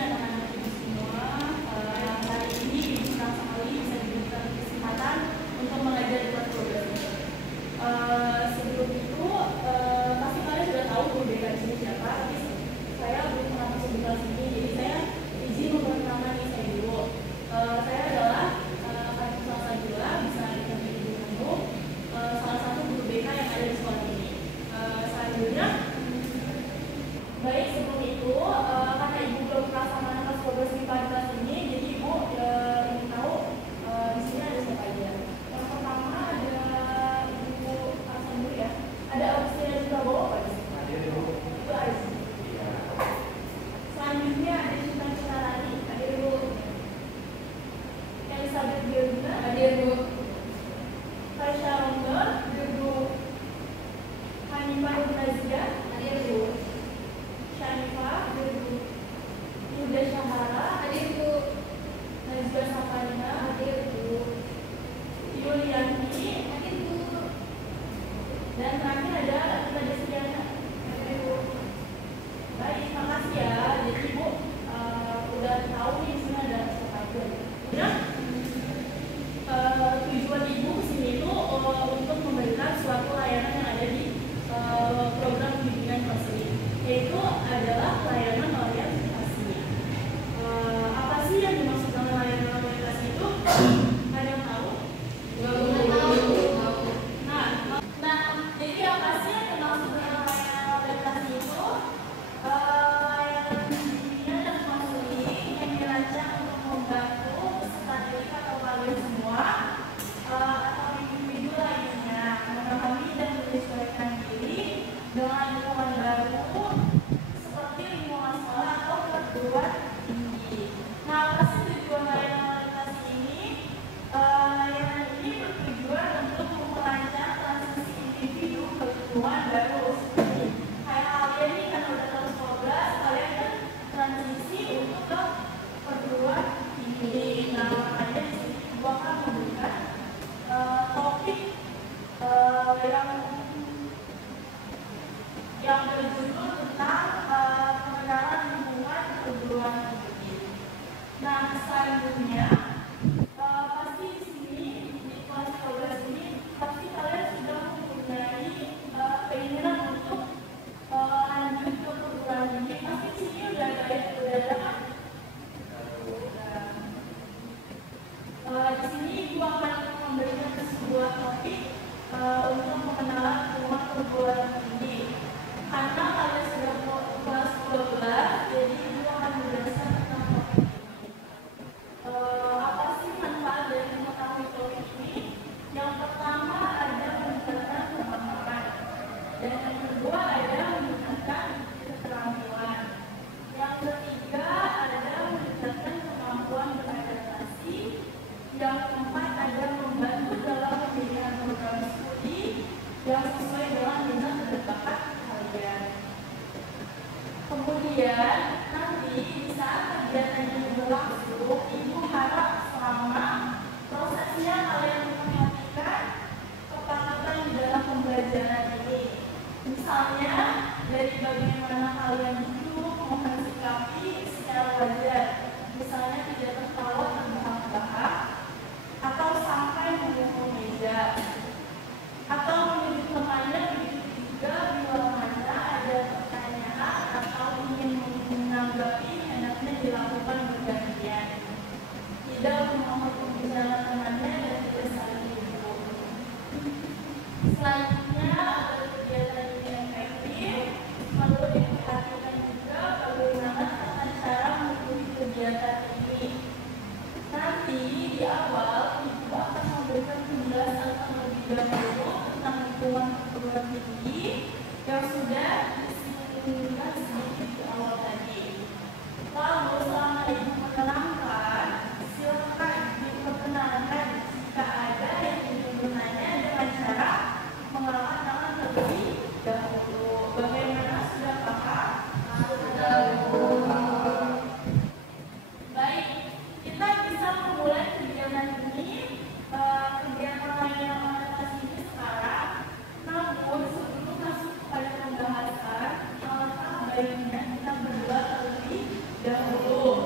anak-anak ibu semua. Hari ini ibu senang sekali bisa diberikan kesempatan untuk mengajar di kelas 12 ini. Sebelum itu, pasti kalian sudah tahu guru BK di sini siapa, tapi saya belum pernah masuk di kelas ini, jadi saya izin memperkenalkan diri saya dulu. Saya adalah Fatima Sajila, bisa dipanggil Ibu Nunu, salah satu guru BK yang ada di sekolah ini. Selanjutnya, baik sebelum itu, karena Ibu belum pernah sama anak kelas 12 di kelas ini, jadi Ibu ingin tahu di sini ada siapa aja. Yang pertama ada Ibu Hasan dulu ya. Ada Agustina juga bawa apa di sini? Ada Ibu. Itu Aziz. Selanjutnya ada Sultan Citarani, ada Ibu Elizabeth Bioguna, ada Ibu Fasya Rongga, ada Ibu Hanifah Nazia, ada Ibu Shanifah, ada Ibu Yuda Syahara, ada Ibu Nazia Safarina, ada Ibu Yulianti, ada Ibu, dan terakhir ada Ibu Desiana, ada Ibu. Baik, makasih ya. Jadi Ibu udah tahu nih di sini ada siapa aja. Nah, tujuan Ibu kesini itu untuk memberikan suatu layanan yang ada di program bimbingan konseli, yaitu adalah layanan orientasi. Apa sih yang dimaksud dengan layanan orientasi itu? Ada yang tahu? Nggak tahu. Nah, jadi apa sih yang dimaksud dengan layanan orientasi itu? Layanan bimbingan dan konseling yang dirancang untuk membantu peserta didik atau kalian semua atau individu lainnya memahami dan menyesuaikan diri dengan lingkungan baru seperti lingkungan sekolah atau perguruan tinggi. Nah, apa sih tujuan layanan orientasi ini? Layanan ini bertujuan untuk merancang transisi individu ke lingkungan baru. Seperti kayak kalian nih kan udah kelas 12, kalian kan transisi untuk ke perguruan tinggi. Nah, makanya di sini gua akan memberikan topik yang berjudul tentang pengenalan lingkungan perguruan tinggi. Nah, selanjutnya pasti di sini di kelas 12 ini pasti kalian sudah mempunyai keinginan untuk lanjut ke perguruan tinggi. Pasti di sini udah ada kan? Di sini gua akan memberikan sebuah topik untuk pengenalan lingkungan perguruan tinggi. Karena kalian sudah kelas 12, jadi gua akan menjelaskan tentang topik ini. Apa sih manfaat dari mengetahui topik ini? Yang pertama ada meningkatkan pemahaman, dan yang kedua ada meningkatkan keterampilan. Yang ketiga ada meningkatkan kemampuan beradaptasi. Yang keempat ada membantu dalam pemilihan program studi yang sesuai dengan minat dan bakat kalian. Kemudian nanti di saat kegiatan ini berlangsung, Ibu harap selama prosesnya kalian memperhatikan kepatutan di dalam pembelajaran ini. Misalnya dari bagaimana kalian duduk, mensikapi secara wajar, misalnya tidak tertawa terbahak-bahak, atau sampai memukul meja, atau menunjuk temannya. Begitu juga bila mana ada pertanyaan atau ingin menanggapi, hendaknya dilakukan bergantian, tidak memohon pembicaraan temannya dan tidak saling duduk. Selanjutnya, agar kegiatan ini efektif, perlu diperhatikan juga bagaimana tata cara mengikuti kegiatan ini. Nanti di awal Ibu akan memberikan penjelasan terlebih dahulu tentang lingkungan perguruan tinggi yang sudah disinggung sedikit di awal tadi. Lalu selama Ibu menerangkan, silakan diperkenalkan jika ada yang ingin bertanya dengan cara mengangkat tangan terlebih dahulu. Bagaimana, sudah paham? Baik, kita bisa memulai kegiatan ini, kegiatan layanan orientasi ini sekarang. Namun sebelum masuk kepada pembahasan, alangkah baiknya kita berdoa terlebih dahulu.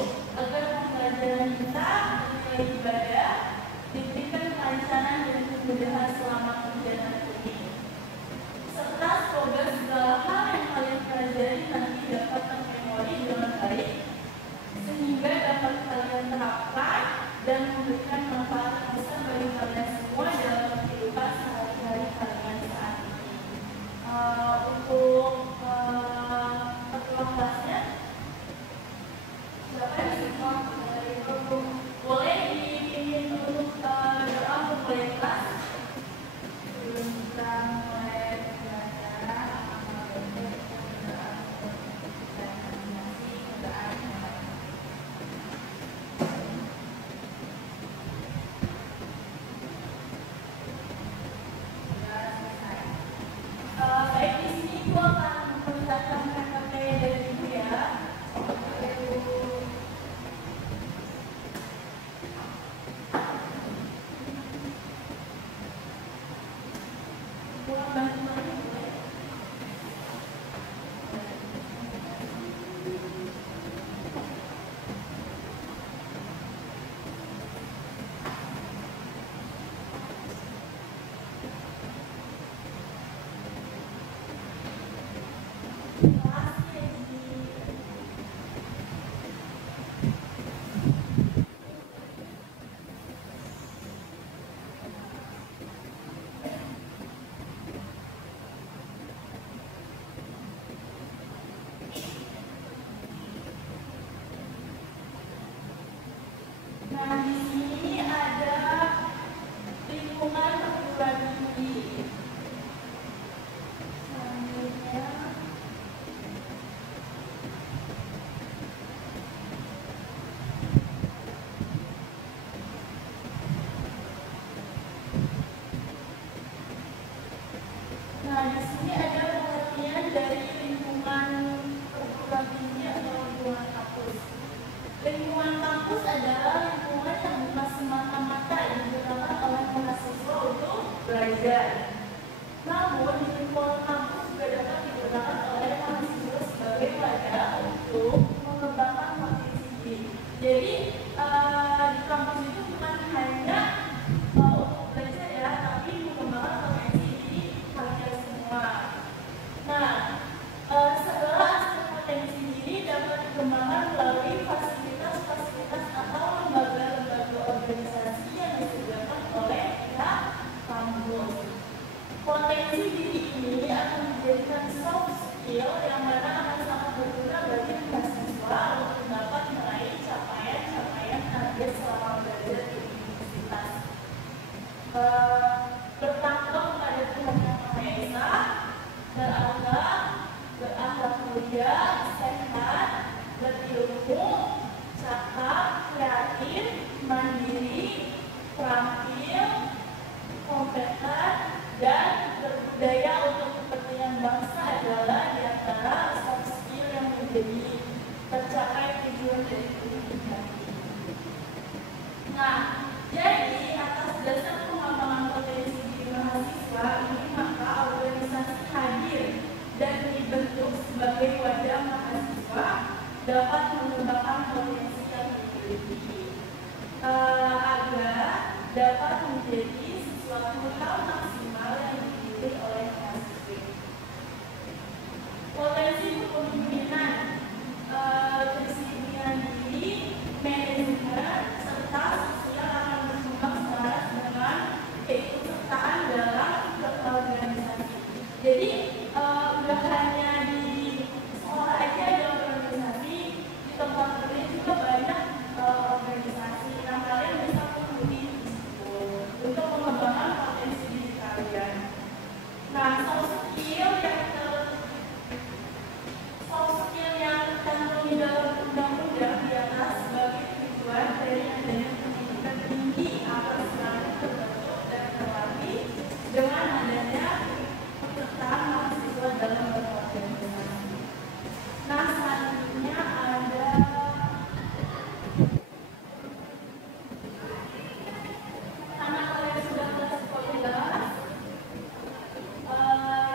Lingkungan kampus adalah lingkungan yang bukan semata-mata digunakan oleh mahasiswa untuk belajar. Namun, lingkungan kampus juga dapat digunakan oleh mahasiswa sebagai wadah untuk mengembangkan potensi diri. Jadi, di kampus itu bukan hanya untuk belajar ya, tapi mengembangkan potensi diri kalian semua. Nah, segala aspek potensi diri dapat dikembangkan melalui fasilitas-fasilitas atau lembaga-lembaga organisasi yang disediakan oleh pihak kampus. Potensi diri ini akan menjadikan soft skill yang mana akan sangat berguna bagi mahasiswa untuk dapat meraih capaian-capaian target selama belajar di universitas. Bertakwa pada Tuhan Yang Maha Esa, berakhlak mulia, sehat, berilmu, cakap, kreatif, mandiri, terampil, kompeten, dan berbudaya untuk kepentingan bangsa adalah di antara soft skill yang menjadi tercapai tujuan dari pendidikan. Nah, jadi atas dasar pengembangan potensi diri mahasiswa ini maka organisasi hadir dan dibentuk sebagai wadah mahasiswa dapat mengembangkan potensi yang dimiliki agar dapat menjadi sesuatu hal maksimal yang dimiliki oleh mahasiswa. Potensi kepemimpinan, kedisiplinan diri, manajemen, serta sosial akan berkembang selaras dengan keikutsertaan dalam berorganisasi. Jadi bukan hanya di sekolah aja ada organisasi, di tempat kerja juga banyak organisasi yang kalian bisa mengikuti untuk mengembangkan potensi diri kalian. Nah, soft skill yang tercantum dalam undang-undang di atas sebagai tujuan dari adanya pendidikan tinggi agar selalu terbentuk dan terlatih dengan adanya pesertaan mahasiswa dalam berorganisasi. Nah, selanjutnya ada karena kalian sudah kelas 11,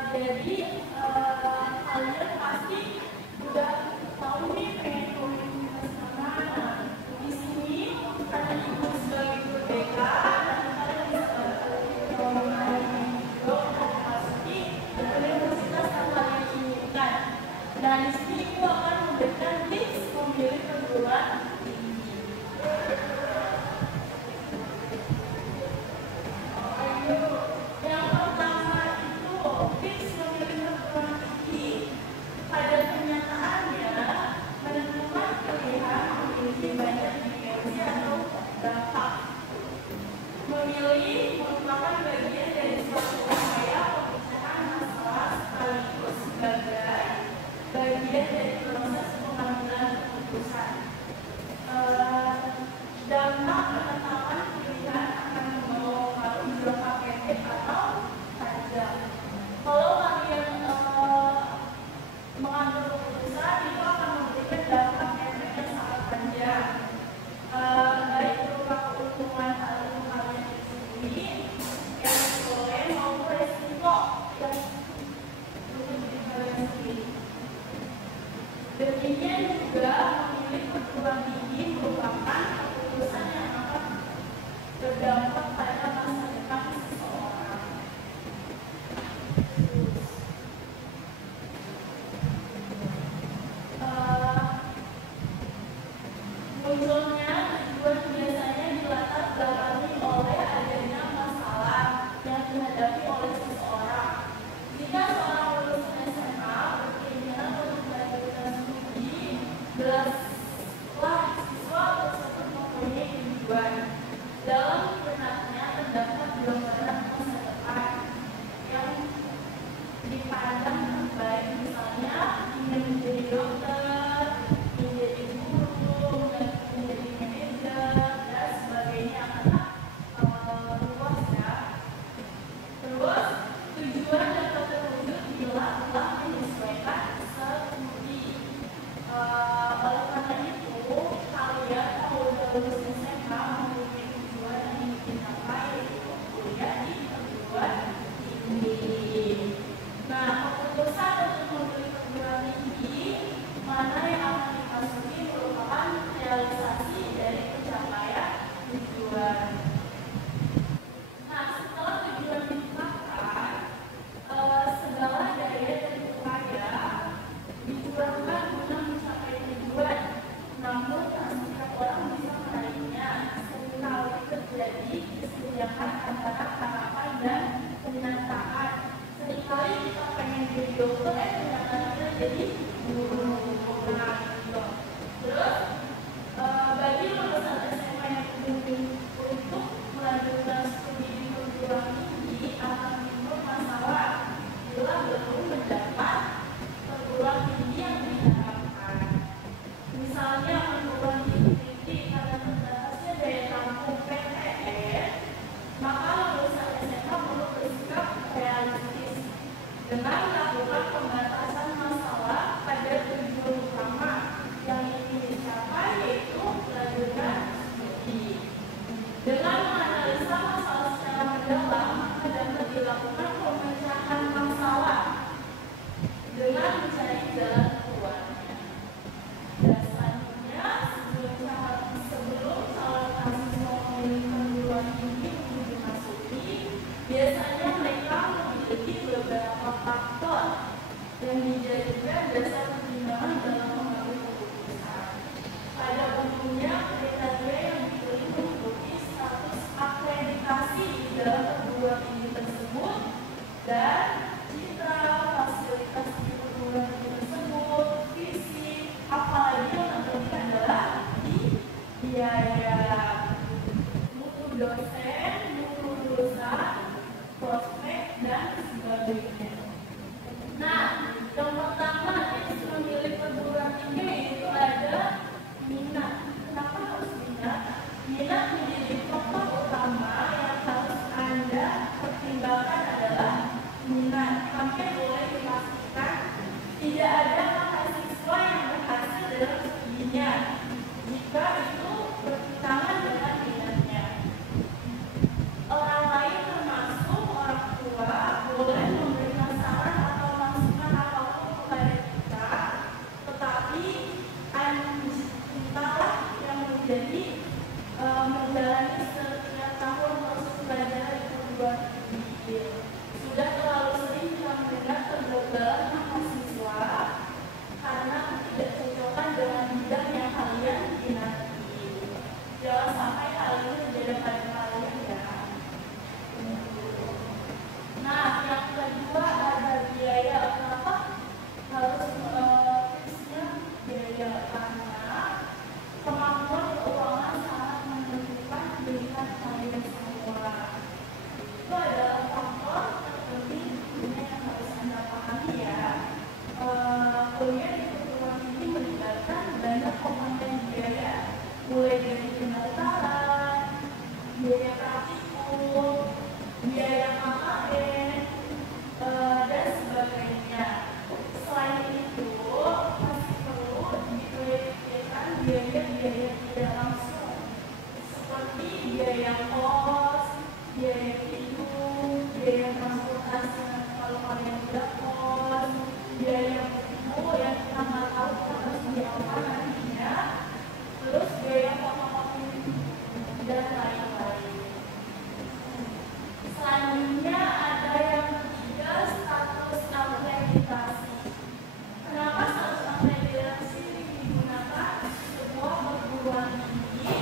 jadi kalian pasti udah tahu nih pengen komunitas mana. Di sini karena ibu sebagai guru BK, kalian bisa memasuki universitas yang kalian inginkan. Nah, di sini ibu akan memberikan tips memilih perguruan tinggi. Yang pertama itu tips memilih perguruan tinggi. Pada kenyataannya, menentukan pilihan memiliki banyak dimensi atau dampak. Memilih merupakan bagian dari suatu upaya pemecahan masalah sekaligus sebagai bagian dari proses pengambilan keputusan. Dampak penetapan pilihan akan membawa pengaruh jangka pendek atau panjang. Kalau kalian mengambil keputusan itu akan memberikan dampak efek yang sangat panjang, baik berupa keuntungan ilmu kalian sendiri yang diperoleh maupun resiko yang diri kalian sendiri. Demikian juga memilih perguruan tinggi merupakan keputusan yang akan berdampak pada masa depan seseorang. Munculnya tujuan biasanya dilatar belakangi oleh adanya masalah yang dihadapi oleh seseorang. Jika seorang lulusan SMA berkeinginan untuk melanjutkan studi, jelaslah siswa tersebut mempunyai tujuan. Dalam benaknya terdapat gambaran masa depan yang dipandang terbaik, misalnya ingin menjadi dokter, menjadi guru, menjadi manajer, dan sebagainya, karena luas ya. Terus lulus SMA mempunyai tujuan yang ingin dicapai, yaitu kuliah di perguruan tinggi. Nah, keputusan untuk memilih perguruan tinggi mana yang akan dimasuki merupakan realisasi dari pencapaian tujuan. Nah, setelah tujuan ditetapkan, segala daya dan upaya dicurahkan guna mencapai tujuan. Namun, setiap orang bisa meraihnya seringkali terjadi kesenjangan antara harapan dan kenyataan. Seringkali kita pengen jadi dokter, ternyata kita jadi guru. Terus, bagi lulusan SMA yang ingin untuk melanjutkan studi di perguruan tinggi akan timbul masalah bila belum mendapat perguruan tinggi yang diharapkan. Misalnya perguruan tinggi karena terbatasnya daya tampung PTN, maka lulusan SMA perlu bersikap realistis dengan melakukan pembatasan masalah pada tujuan utama yang ingin dicapai, yaitu melanjutkan studi. Dengan menganalisa masalah secara mendalam, maka dapat dilakukan pemecahan masalah dengan mencari jalan keluarnya. Dan selanjutnya, sebelum calon mahasiswa memilih perguruan tinggi untuk dimasuki, biasanya mereka memiliki beberapa faktor yang dijadikan dasar pertimbangan dalam mengambil keputusan. Pada umumnya, kriteria yang dipilih meliputi status akreditasi di dalam perguruan tinggi tersebut dan citra fasilitas di perguruan tinggi tersebut, visi, apalagi yang terpenting adalah di biaya, mutu dosen, mutu lulusan, prospek, dan sebagainya. Nah, yang pertama tips memilih perguruan tinggi itu ada minat. Kenapa harus minat? Minat menjadi faktor utama yang harus Anda pertimbangkan adalah minat. Hampir boleh dipastikan tidak ada mahasiswa yang berhasil dalam studinya jika itu bertentangan dengan minatnya. Orang lain termasuk orang tua boleh memberikan saran atau masukan apapun kepada kita, tetapi entahlah yang menjadi menjalani setiap tahun proses belajar di perguruan tinggi. Sudah terlalu sering kita mendengar kegagalan mahasiswa karena ketidakcocokan dengan bidang yang kalian minati. Jangan sampai hal ini terjadi pada kalian ya. Nah, yang kedua ada biaya. Kenapa harus tipsnya biaya? Karena kemampuan keuangan sangat menentukan pilihan kalian semua. Itu adalah faktor terpenting yang harus Anda pahami ya. Kuliah di perguruan tinggi melibatkan banyak komponen biaya, mulai dari pendaftaran, biaya praktikum, biaya KKN, dan sebagainya. Selain itu, masih perlu dipikirkan biaya-biaya tidak langsung, seperti biaya kos, biaya hidup, biaya transportasi kalau kalian tidak kos, biaya buku yang kita nggak tahu harus diapa nantinya, terus biaya fotokopi dan lain-lain. Selanjutnya ada yang ketiga, status akreditasi. Kenapa status akreditasi digunakan sebuah perguruan tinggi?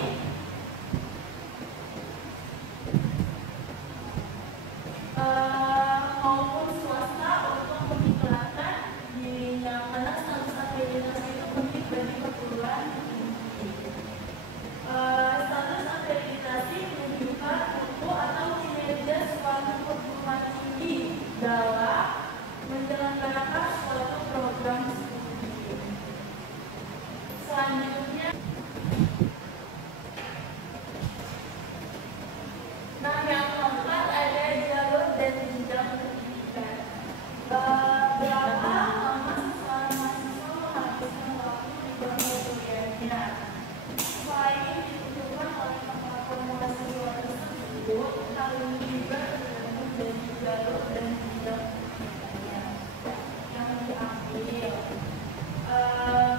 Maupun swasta untuk mengiklankan dirinya, karena status akreditasi itu penting bagi perguruan tinggi. Status akreditasi jalur dan jenjang pendidikannya yang diambil.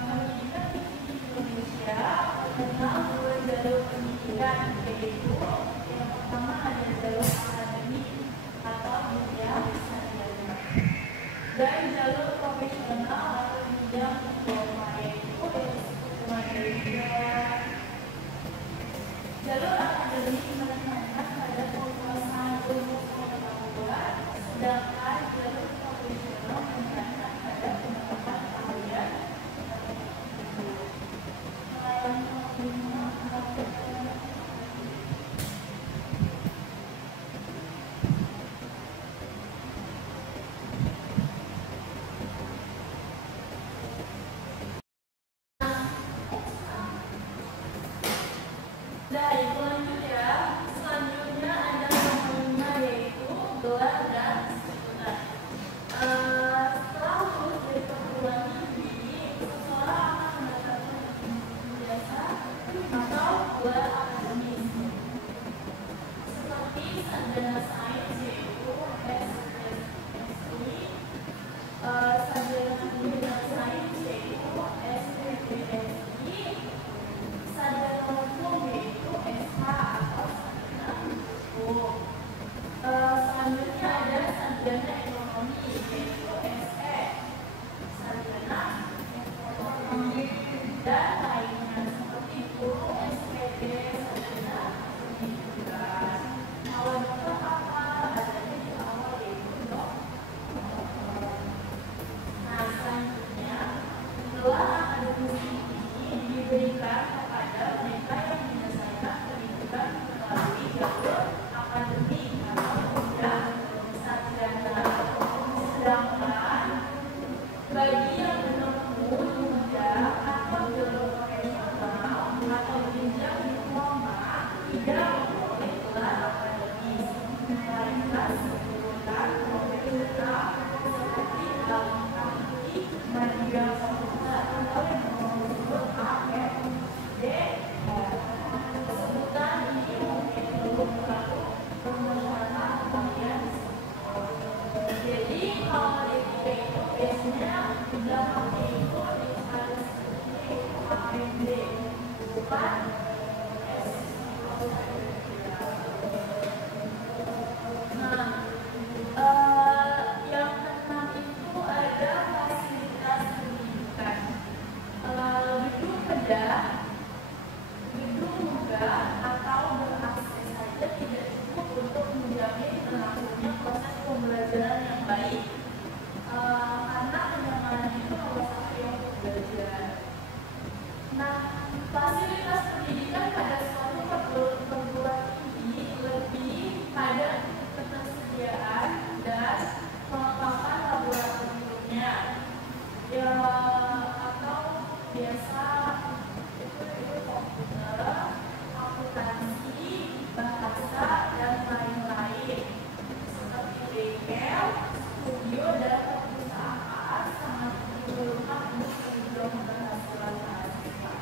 Pendidikan di Indonesia terkenal dua jalur pendidikan, yaitu yang pertama ada jalur akademik atau jenjang sarjana dan jalur profesional atau jenjang diploma, yaitu S3. Jalur akademik menekankan pada penguasaan ilmu pengetahuan, sedangkan jalur profesional menekankan pada penerapan keahlian. Selanjutnya ada nomor 5, yaitu gelar dan sebutan. Setelah lulus dari perguruan tinggi, seseorang akan mendapatkan ijazah atau gelar akademis seperti sarjana sains, yaitu SSI, sarjana kimia sains, yaitu SPPSI, sarjana hukum, yaitu SH atau sarjana hukum. Selanjutnya ada sarjana ekonomi, yaitu SE, sarjana ekonomi, dan lainnya seperti guru, SPD, sarjana pendidikan. Kalau dokter apa adanya di awal, yaitu dokter. Nah, selanjutnya gelar akademis ini diberikan kepada mereka yang menyelesaikan pendidikan melalui jalur akademik atau jenjang sarjana. Sedangkan bagi yang menempuh jenjang atau jalur profesional atau jenjang diploma tidak memperoleh gelar akademis, melainkan sebutan profesional seperti dalam arti media komputer atau yang disebut APD. Sebutan ini mungkin belum terlalu bermasalah bagian. Jadi kalau D3 itu biasanya belakangnya itu ada seperti APD, bukan S. Nah, yang keenam itu ada fasilitas pendidikan. Gedung bedah, gedung megah atau berakses saja tidak cukup untuk menjamin berlangsungnya proses pembelajaran yang baik, karena kenyamanan itu nomor satu yang belajar. Nah, fasilitas pendidikan pada suatu perguruan tinggi lebih pada ketersediaan dan kelengkapan laboratoriumnya, ya, atau biasa itu komputer, akuntansi, bahasa, dan lain-lain seperti bengkel, studio, dan perusahaan sangat diperlukan untuk menunjang keberhasilan mahasiswa.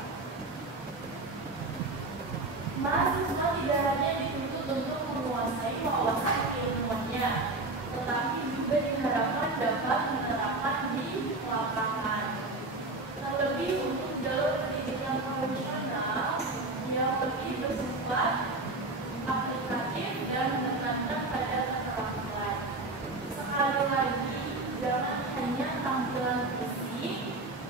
Mahasiswa tidak hanya dituntut untuk menguasai wawasan keilmuannya, tetapi juga diharapkan dapat menerapkan di lapangan. Terlebih untuk jalur pendidikan profesional yang lebih bersifat aplikatif dan menekankan pada keterampilan. Sekali lagi, jangan hanya tampilan fisik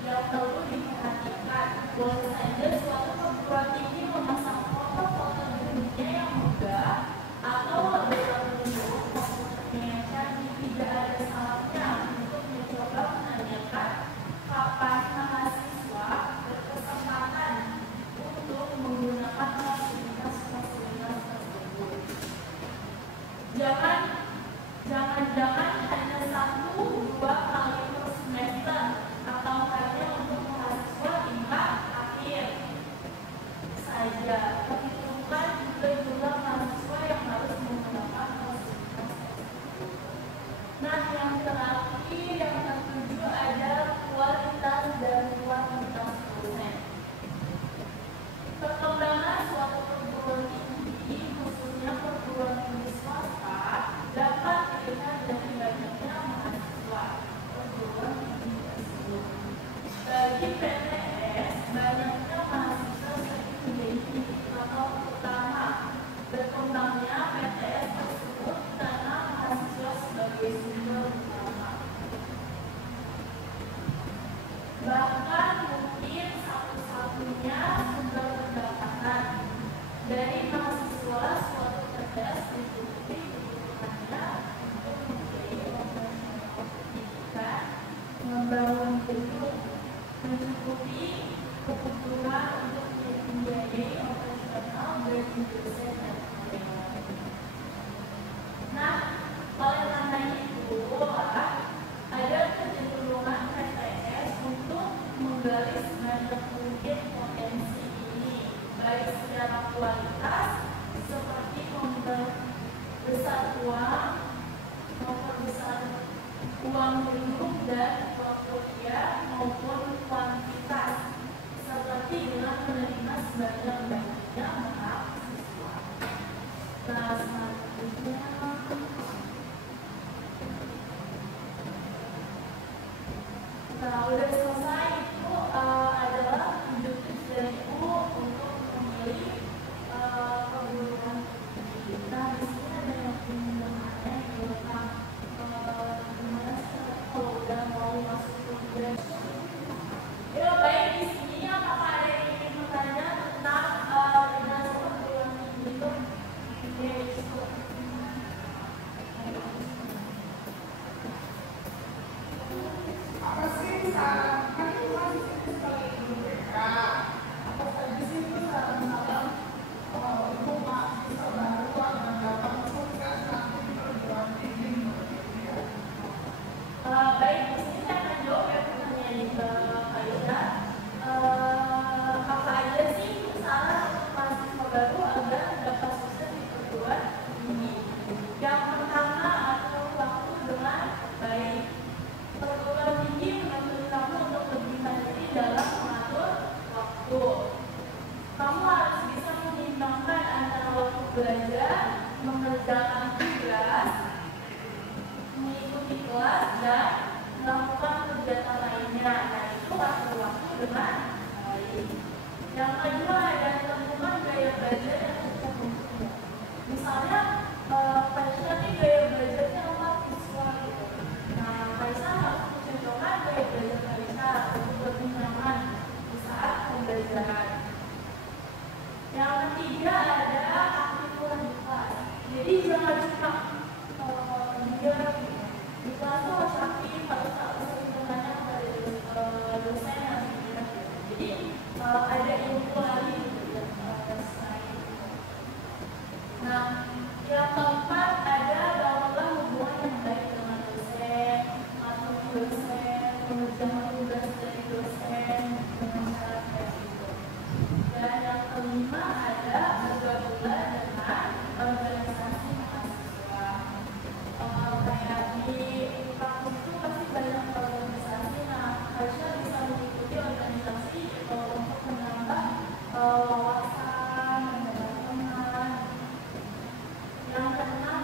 yang perlu diperhatikan. Boleh saja suatu perguruan tinggi memasang foto-foto gedungnya yang megah atau laboratorium komputernya yang canggih. Tidak ada salahnya untuk mencoba menanyakan kapan mahasiswa berkesempatan untuk menggunakan fasilitas-fasilitas tersebut. Jangan hanya 1-2 kali per semester atau hanya untuk mahasiswa tingkat akhir saja. Perhitungkan juga jumlah mahasiswa yang harus menggunakan fasilitas tersebut. Nah, yang terakhir, yang ketujuh ada kualitas dan kuantitas dosen. Perkembangan suatu perguruan tinggi, khususnya perguruan tinggi swasta, dapat dilihat bagi dosen dan karyawan. Nah, oleh karena itu ada kecenderungan PTS untuk menggali sebanyak mungkin potensi ini, baik secara kualitas seperti membesar uang, memperbesar uang minum dan uang kuliah, maupun kuantitas seperti dengan menerima sebanyak-banyaknya mahasiswa. Nah, selanjutnya udah selesai. Itu adalah objektif dariku untuk memilih perguruan tinggi. Nah, di sini ada yang pengembangannya tentang gimana sih kalau udah mau masuk kuliah. Ya baik, di sini apakah ada yang ingin bertanya tentang dasar perguruan tinggi itu? Ya, cukup. Apa sih saran? Kan itu masih sebagai IPK. Apa saja sih itu saran-saran untuk mahasiswa baru agar dapat sukses nanti di perguruan tinggi seperti ya? Baik, di sini saya akan jawab ya pertanyaan ini ke Kak Yuda. Apa aja sih saran untuk mahasiswa baru agar dapat sukses di perguruan tinggi? Yang pertama, atur waktu dengan baik. Perguruan tinggi menuntut kamu untuk lebih mandiri dalam mengatur waktu. Kamu harus bisa menyeimbangkan antara waktu belajar, mengerjakan tugas, mengikuti kelas, dan melakukan kegiatan lainnya. Nah, itu atur waktu dengan baik. Yang kedua, ada tentukan gaya belajar yang cukup mumpuni. Misalnya, Kaisa ini gaya belajarnya 4 siswa gitu. Nah, Kaisa harus mencontohkan gaya belajar Kaisa untuk lebih nyaman di saat pembelajaran. Yang ketiga ada aktivitas di kelas. Jadi jangan cuma dia di kelas itu harus aktif, harus bertanya kepada dosen yang tidak. Jadi ada ilmu lagi gitu selain itu. Nah, yang keempat ada bangunlah hubungan yang baik dengan dosen, atau dosen, mengerjakan tugas dari dosen dengan cara kayak gitu. Dan yang kelima ada bergabunglah dengan organisasi mahasiswa. Kayak di kampus itu pasti banyak organisasi. Nah, harusnya bisa mengikuti organisasi untuk menambah wawasan, menambah teman. Yang keenam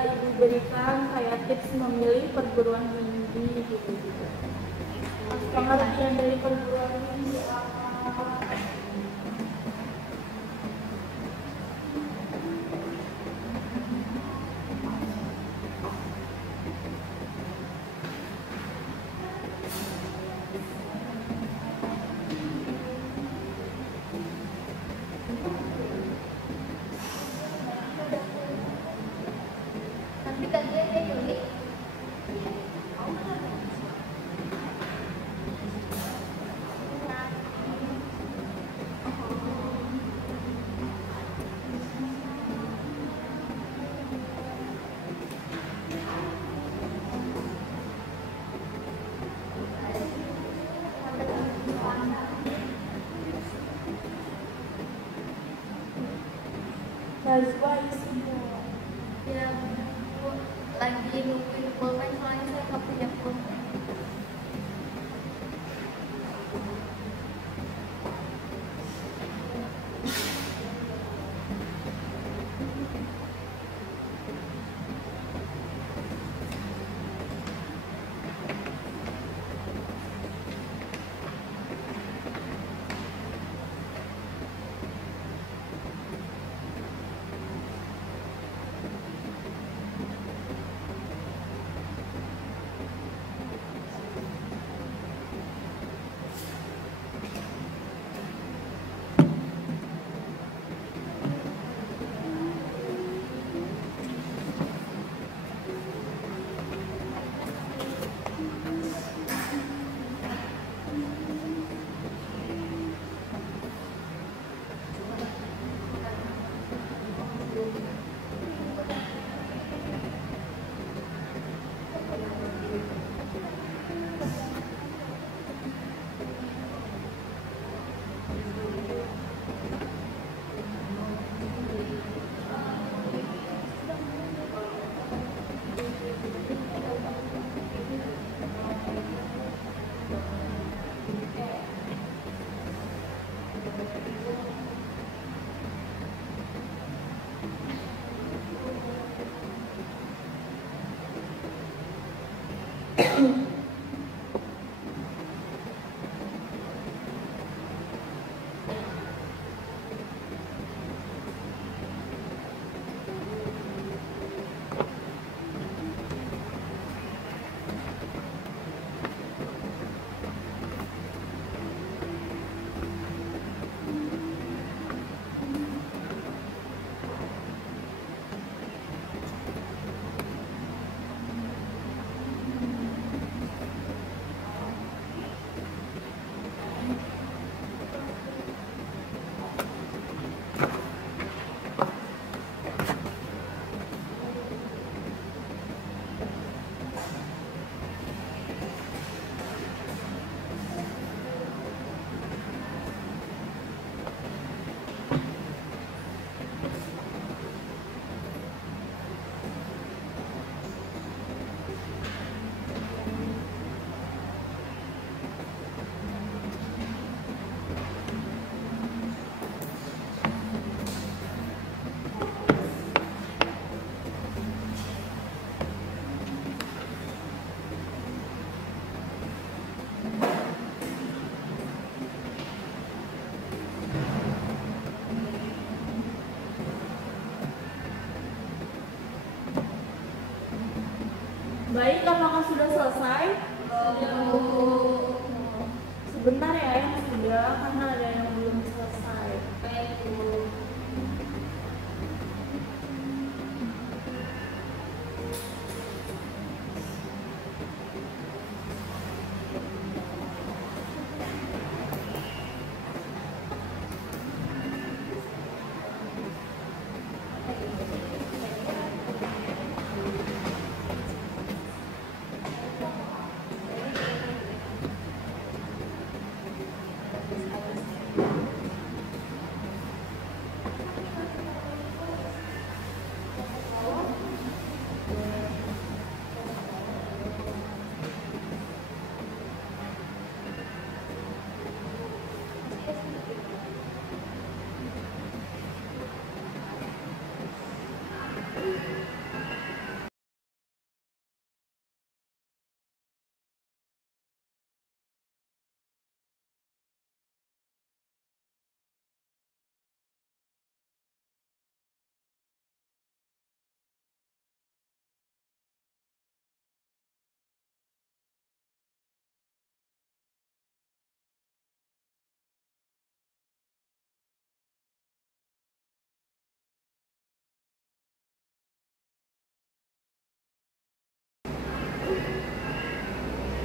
bisa Ibu berikan kayak tips memilih perguruan tinggi gitu. Pengertian dari perguruan tinggi apa? Nazwa isinya. Ya, Bu, lagi nungguin pulpen soalnya saya nggak punya pulpen. Baik, apakah sudah selesai? Sebentar ya yang sudah, karena ada yang belum selesai.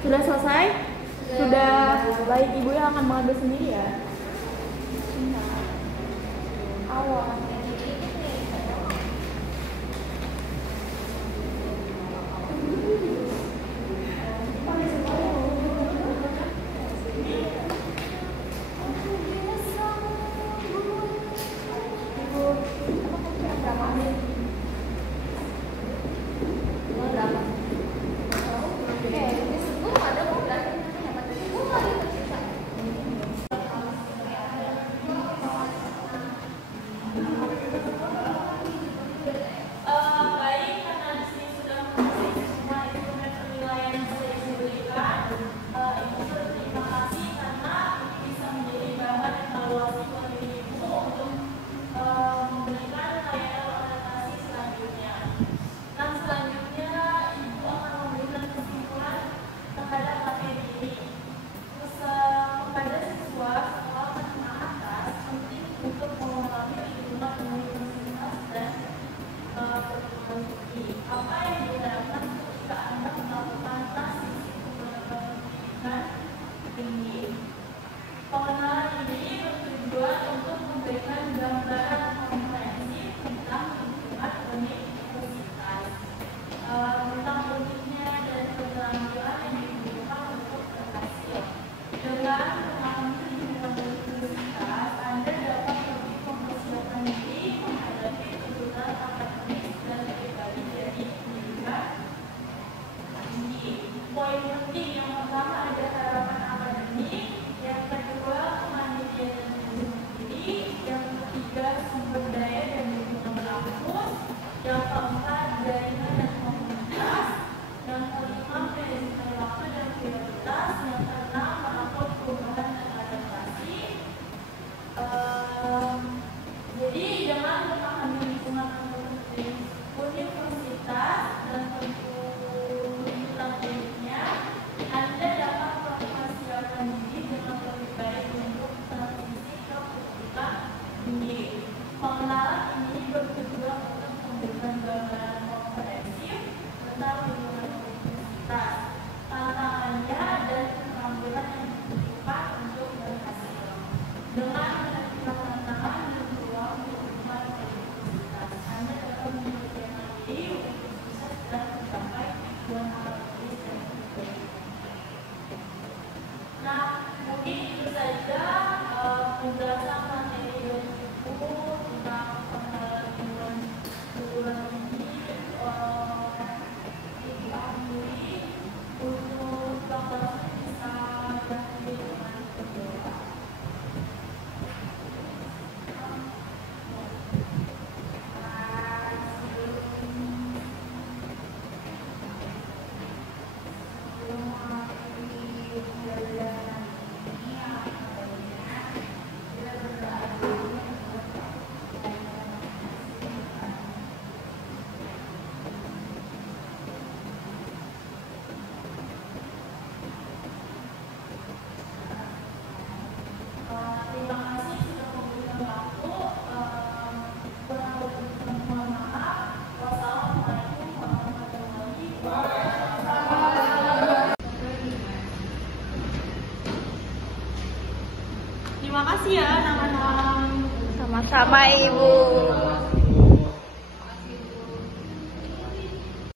Sudah selesai? Sudah. Baik, ibu yang akan mengambil sendiri ya. Awal. Pengenalan ini bertujuan untuk memberikan gambaran komprehensif tentang lingkungan universitas, tentang uniknya dan keterampilan yang dibutuhkan untuk berhasil. Dengan memahami lingkungan universitas, Anda dapat lebih mempersiapkan diri menghadapi tuntutan akademis dan pribadi dari pendidikan tinggi. Poin penting yang pertama ada harapan akademik. Yang kedua, kemandirian dan lindungi diri. Yang ketiga, sumber daya dan dukungan kampus. Yang keempat, jaringan dan komunitas. Yang kelima, manajemen waktu dan prioritas. Yang keenam, merangkul perubahan dan adaptasi. Jadi dengan memahami lingkungan universitas dan tuntutan uniknya, Anda dapat mempersiapkan diri dengan lebih baik untuk transisi ke pendidikan tinggi. Pengenalan ini bertujuan untuk memberikan gambaran komprehensif tentang lingkungan universitas, tantangannya dan keterampilan yang dibutuhkan untuk berhasil. Dengan menerima tantangan dan peluang lingkungan universitas, Anda dapat mempersiapkan diri untuk sukses dan mencapai tujuan akademis dan pribadi. Nah, mungkin itu saja penjelasan materi dari buku tentang pengenalan lingkungan tinggi. Ibu Amuri untuk kelasnya bisa berakhir dengan berdoa. Terima kasih sudah memberikan waktu. Kurang lebih mohon maaf. Wassalamualaikum warahmatullahi wabarakatuh. Terima kasih ya anak-anak. Sama-sama Ibu.